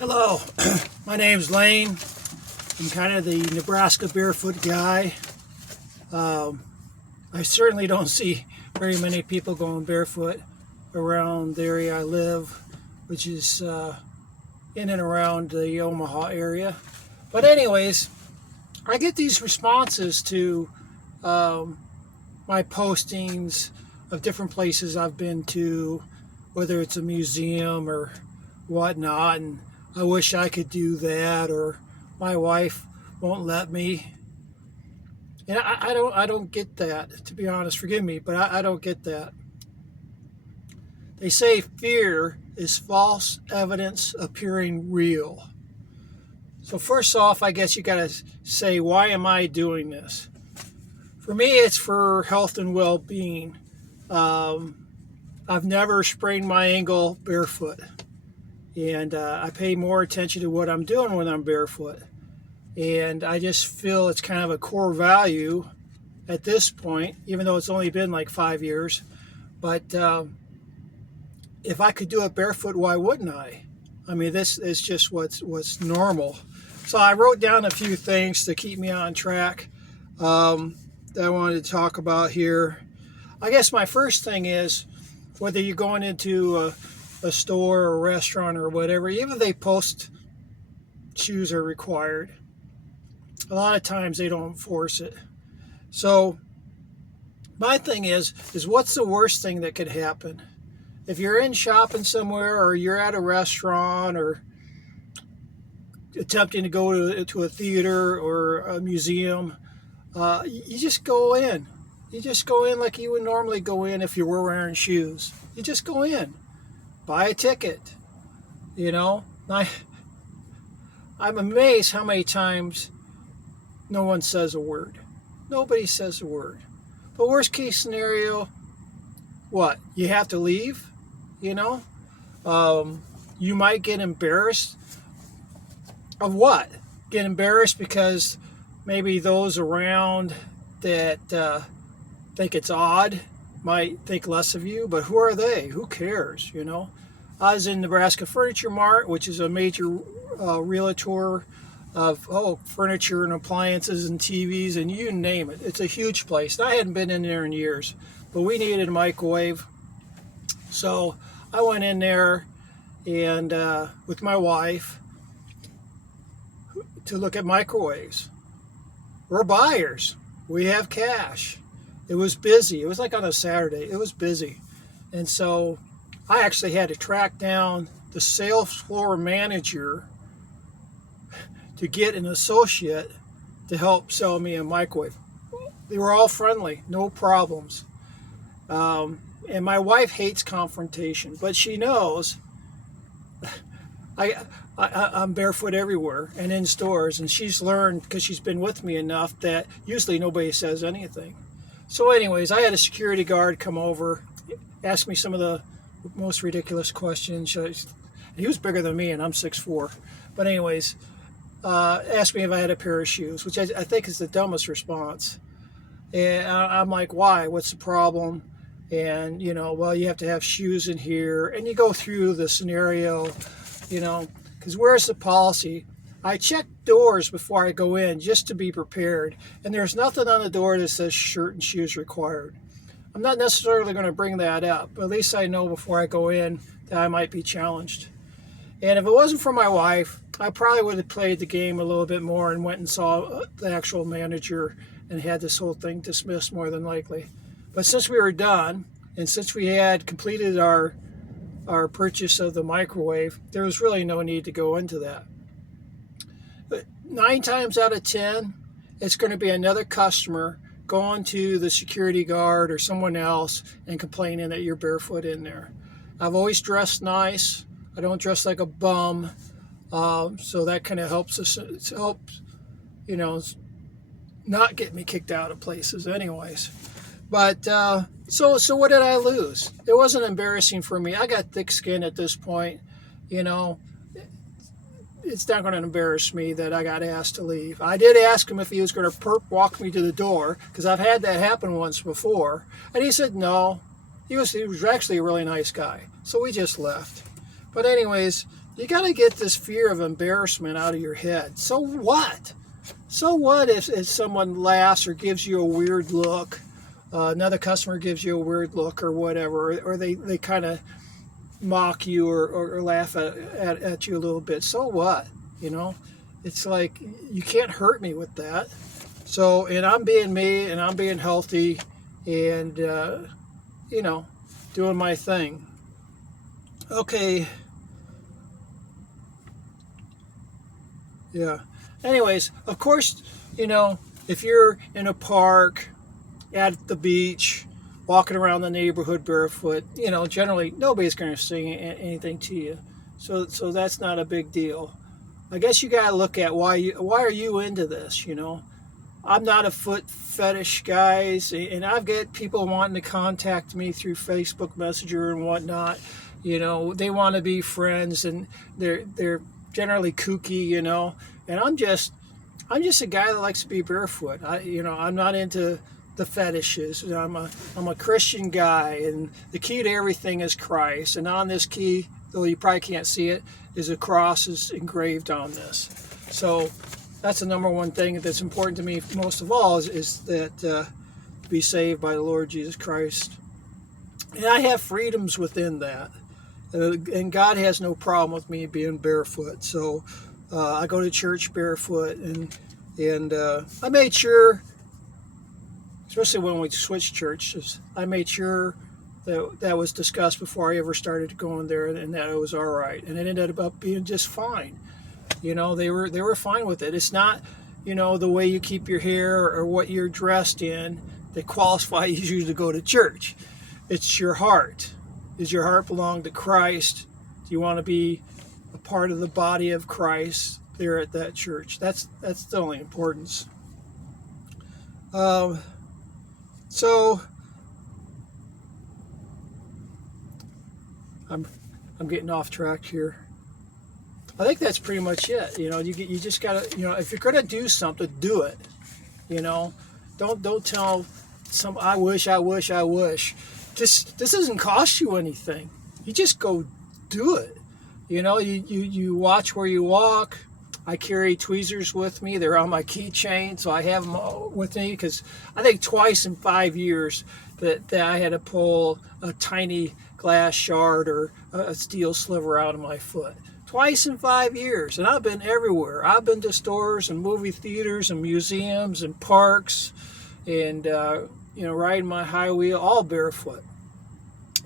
Hello, my name's Lane. I'm kind of the Nebraska barefoot guy. I certainly don't see very many people going barefoot around the area I live, which is in and around the Omaha area. But anyways, I get these responses to my postings of different places I've been to, whether it's a museum or whatnot, and I wish I could do that, or my wife won't let me. And I don't get that, to be honest. Forgive me, but I don't get that. They say fear is false evidence appearing real. So first off, I guess you got to say, why am I doing this? For me, it's for health and well-being. I've never sprained my ankle barefoot. And I pay more attention to what I'm doing when I'm barefoot. And I just feel it's kind of a core value at this point, even though it's only been like 5 years. But if I could do it barefoot, why wouldn't I? I mean, this is just what's normal. So I wrote down a few things to keep me on track that I wanted to talk about here. I guess my first thing is, whether you're going into a store or a restaurant or whatever, even if they post shoes are required, a lot of times they don't enforce it. So my thing is what's the worst thing that could happen? If you're in shopping somewhere, or you're at a restaurant, or attempting to go to a theater or a museum, you just go in. You just go in like you would normally go in if you were wearing shoes. You just go in. Buy a ticket, I'm amazed how many times no one says a word. Nobody says a word. But worst case scenario, what? You have to leave, You might get embarrassed. Of what? Get embarrassed because maybe those around that think it's odd might think less of you, but who are they? Who cares, I was in Nebraska Furniture Mart, which is a major realtor of furniture and appliances and TVs and you name it. It's a huge place. I hadn't been in there in years, but we needed a microwave. So I went in there and with my wife to look at microwaves. We're buyers. We have cash. It was busy. It was like on a Saturday. It was busy. And so I actually had to track down the sales floor manager to get an associate to help sell me a microwave. They were all friendly, no problems. And my wife hates confrontation, but she knows I'm barefoot everywhere and in stores, and she's learned, because she's been with me enough, that usually nobody says anything. So anyways, I had a security guard come over, ask me some of the most ridiculous questions. He was bigger than me, and I'm 6'4". But anyways, asked me if I had a pair of shoes, which I think is the dumbest response. And I'm like, why? What's the problem? And, well, you have to have shoes in here. And you go through the scenario, because where's the policy? I check doors before I go in just to be prepared. And there's nothing on the door that says shirt and shoes required. I'm not necessarily going to bring that up, but at least I know before I go in that I might be challenged. And if it wasn't for my wife, I probably would have played the game a little bit more and went and saw the actual manager and had this whole thing dismissed more than likely. But since we were done, and since we had completed our purchase of the microwave, there was really no need to go into that. But 9 times out of 10, it's going to be another customer going to the security guard or someone else and complaining that you're barefoot in there. I've always dressed nice. I don't dress like a bum. So that kind of helps us. It helps, not get me kicked out of places anyways. But so what did I lose? It wasn't embarrassing for me. I got thick skin at this point. It's not going to embarrass me that I got asked to leave. I did ask him if he was going to perp walk me to the door, because I've had that happen once before. And he said no. He was actually a really nice guy. So we just left. But anyways, you got to get this fear of embarrassment out of your head. So what? So what if someone laughs or gives you a weird look, another customer gives you a weird look or whatever, or they kind of mock you or laugh at you a little bit. So what? You know, it's like you can't hurt me with that. So, and I'm being me and I'm being healthy and, you know, doing my thing. Okay. Yeah. Anyways, of course, you know, if you're in a park, at the beach, walking around the neighborhood barefoot, you know, generally nobody's going to say anything to you. So that's not a big deal. I guess you got to look at why are you into this, you know? I'm not a foot fetish guys, and I've got people wanting to contact me through Facebook Messenger and whatnot. You know, they want to be friends, and they're generally kooky, you know. And I'm just a guy that likes to be barefoot. I'm not into the fetishes. I'm a Christian guy, and the key to everything is Christ. And on this key, though you probably can't see it, is a cross is engraved on this. So that's the number one thing that's important to me most of all is that be saved by the Lord Jesus Christ. And I have freedoms within that. And God has no problem with me being barefoot. So I go to church barefoot, and I made sure, especially when we switched churches, I made sure that was discussed before I ever started going there, and that it was all right. And it ended up being just fine. You know, they were fine with it. It's not, you know, the way you keep your hair or what you're dressed in that qualifies you to go to church. It's your heart. Does your heart belong to Christ? Do you want to be a part of the body of Christ there at that church? That's the only importance. So I'm getting off track here. I think that's pretty much it. You know, you just gotta, you know, if you're gonna do something, do it. You know, don't tell some I wish. This doesn't cost you anything. You just go do it. You know, you watch where you walk. I carry tweezers with me. They're on my keychain, so I have them with me because I think twice in 5 years that I had to pull a tiny glass shard or a steel sliver out of my foot. Twice in 5 years, and I've been everywhere. I've been to stores and movie theaters and museums and parks, and you know, riding my high wheel all barefoot.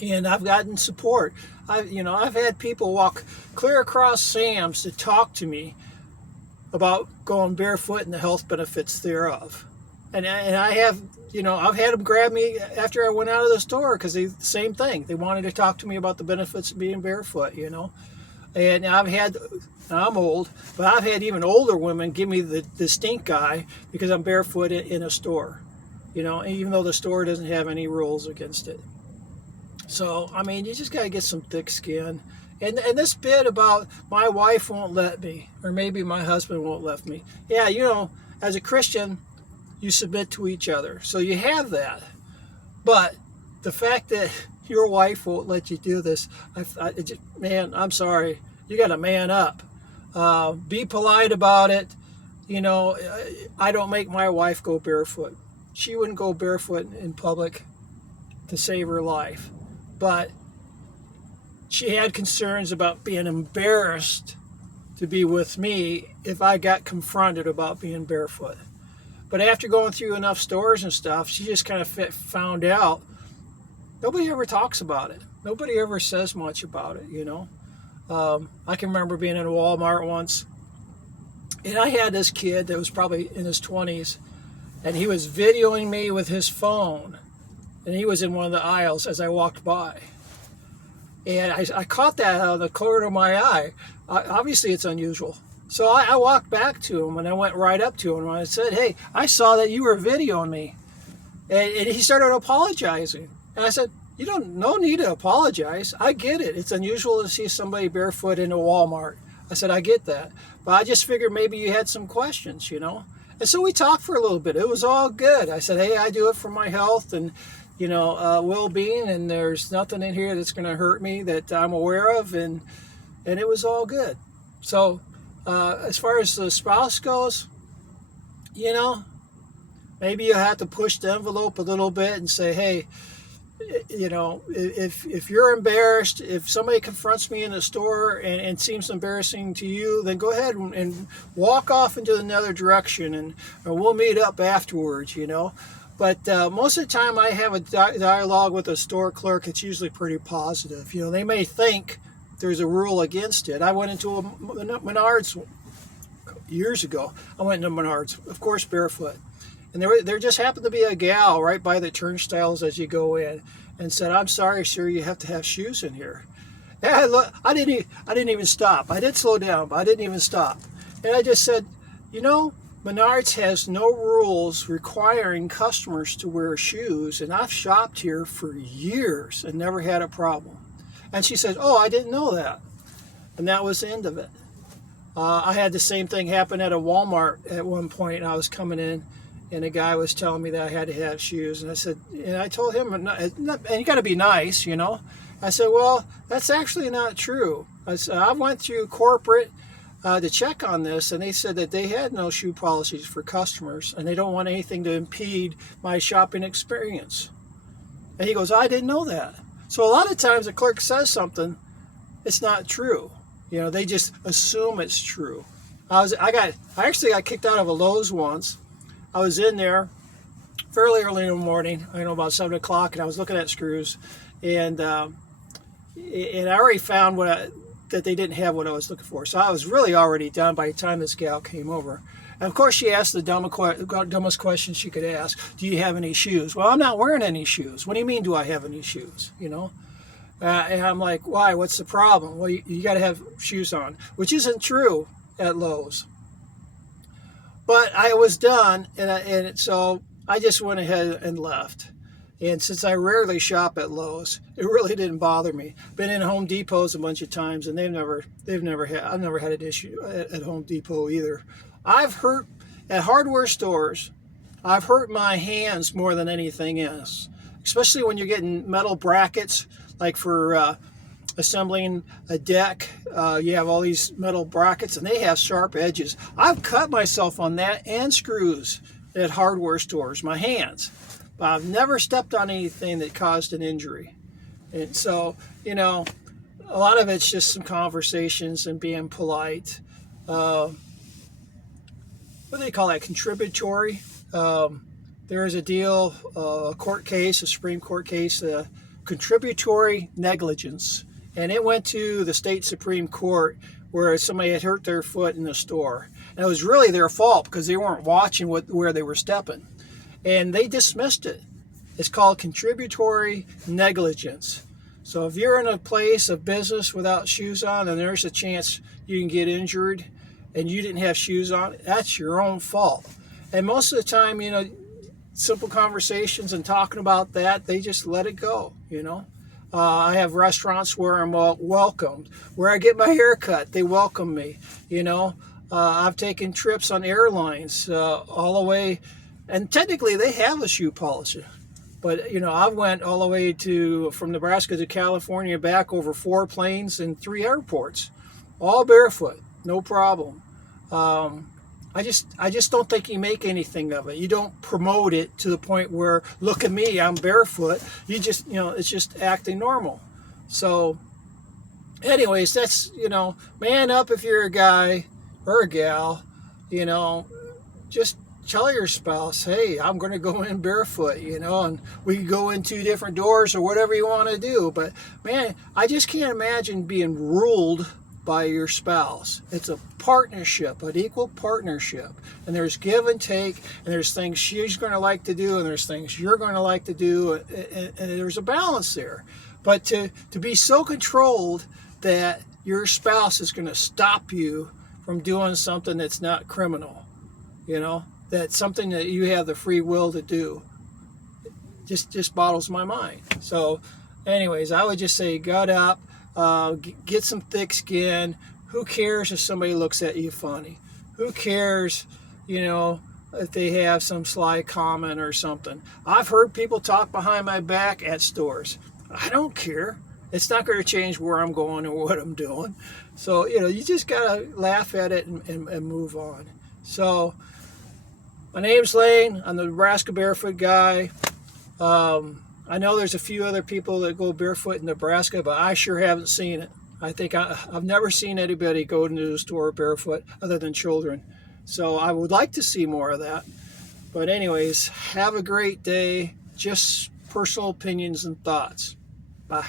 And I've gotten support. I've had people walk clear across Sam's to talk to me about going barefoot and the health benefits thereof. And I have, you know, I've had them grab me after I went out of the store because the same thing. They wanted to talk to me about the benefits of being barefoot, you know. And I'm old, but I've had even older women give me the stink eye because I'm barefoot in a store, you know, even though the store doesn't have any rules against it. So, I mean, you just got to get some thick skin. And this bit about my wife won't let me, or maybe my husband won't let me. Yeah, you know, as a Christian, you submit to each other. So you have that. But the fact that your wife won't let you do this, man, I'm sorry. You got to man up. Be polite about it. You know, I don't make my wife go barefoot. She wouldn't go barefoot in public to save her life. But she had concerns about being embarrassed to be with me if I got confronted about being barefoot. But after going through enough stores and stuff, she just kind of found out nobody ever talks about it. Nobody ever says much about it, you know. I can remember being in a Walmart once, and I had this kid that was probably in his 20s, and he was videoing me with his phone, and he was in one of the aisles as I walked by. And I caught that out of the corner of my eye. Obviously, it's unusual. So I walked back to him, and I went right up to him, and I said, "Hey, I saw that you were videoing me." And he started apologizing. And I said, no need to apologize. I get it. It's unusual to see somebody barefoot in a Walmart. I said, I get that. But I just figured maybe you had some questions, you know. And so we talked for a little bit. It was all good. I said, hey, I do it for my health and, you know, well-being, and there's nothing in here that's going to hurt me that I'm aware of. And, and it was all good. So as far as the spouse goes, you know, maybe you have to push the envelope a little bit and say, hey, you know, if you're embarrassed, if somebody confronts me in the store and seems embarrassing to you, then go ahead and walk off into another direction, and we'll meet up afterwards, you know. But most of the time I have a dialogue with a store clerk, it's usually pretty positive. You know, they may think there's a rule against it. I went into a Menards years ago. I went into Menards, of course, barefoot. And there just happened to be a gal right by the turnstiles as you go in, and said, "I'm sorry, sir, you have to have shoes in here." And I didn't even stop. I did slow down, but I didn't even stop. And I just said, you know, Menards has no rules requiring customers to wear shoes, and I've shopped here for years and never had a problem. And she said, "Oh, I didn't know that." And that was the end of it. I had the same thing happen at a Walmart at one point, and I was coming in, and a guy was telling me that I had to have shoes, and I said, and I told him, and you got to be nice, you know. I said, well, that's actually not true. I said, I went through corporate to check on this, and they said that they had no shoe policies for customers, and they don't want anything to impede my shopping experience. And he goes, I didn't know that. So a lot of times a clerk says something, it's not true. You know, they just assume it's true. I actually got kicked out of a Lowe's once. I was in there fairly early in the morning, I know about 7 o'clock, and I was looking at screws, and I already found that they didn't have what I was looking for. So I was really already done by the time this gal came over. And of course, she asked the dumbest question she could ask: "Do you have any shoes?" Well, I'm not wearing any shoes. What do you mean, do I have any shoes? You know. And I'm like, why? What's the problem? Well, you got to have shoes on, which isn't true at Lowe's. But I was done, and so I just went ahead and left. And since I rarely shop at Lowe's, it really didn't bother me. Been in Home Depots a bunch of times, and I've never had an issue at Home Depot either. I've hurt at hardware stores. I've hurt my hands more than anything else, especially when you're getting metal brackets, like for assembling a deck. You have all these metal brackets, and they have sharp edges. I've cut myself on that and screws at hardware stores, my hands. But I've never stepped on anything that caused an injury. And so, you know, a lot of it's just some conversations and being polite. What do they call that? Contributory. There is a deal, a court case, a Supreme Court case, contributory negligence. And it went to the state Supreme Court where somebody had hurt their foot in the store. And it was really their fault because they weren't watching where they were stepping. And they dismissed it. It's called contributory negligence. So if you're in a place of business without shoes on, and there's a chance you can get injured and you didn't have shoes on, that's your own fault. And most of the time, you know, simple conversations and talking about that, they just let it go, you know. I have restaurants where I'm welcomed. Where I get my hair cut, they welcome me, you know. I've taken trips on airlines all the way, and technically they have a shoe policy. But, you know, I went all the way from Nebraska to California, back over 4 planes and 3 airports, all barefoot, no problem. I just don't think you make anything of it. You don't promote it to the point where, look at me, I'm barefoot. You just, you know, it's just acting normal. So anyways, that's, you know, man up if you're a guy or a gal, you know, just tell your spouse, hey, I'm going to go in barefoot, you know, and we can go in 2 different doors or whatever you want to do. But man, I just can't imagine being ruled by your spouse. It's a partnership, an equal partnership, and there's give and take, and there's things she's going to like to do, and there's things you're going to like to do, and there's a balance there. But to be so controlled that your spouse is going to stop you from doing something that's not criminal, you know, that's something that you have the free will to do, just boggles my mind. So anyways, I would just say gut up. Get some thick skin. Who cares if somebody looks at you funny? Who cares, you know, if they have some sly comment or something? I've heard people talk behind my back at stores. I don't care. It's not going to change where I'm going or what I'm doing. So, you just got to laugh at it and move on. So, my name's Lane. I'm the Nebraska Barefoot guy. I know there's a few other people that go barefoot in Nebraska, but I sure haven't seen it. I think I've never seen anybody go into the store barefoot other than children. So I would like to see more of that. But anyways, have a great day. Just personal opinions and thoughts. Bye.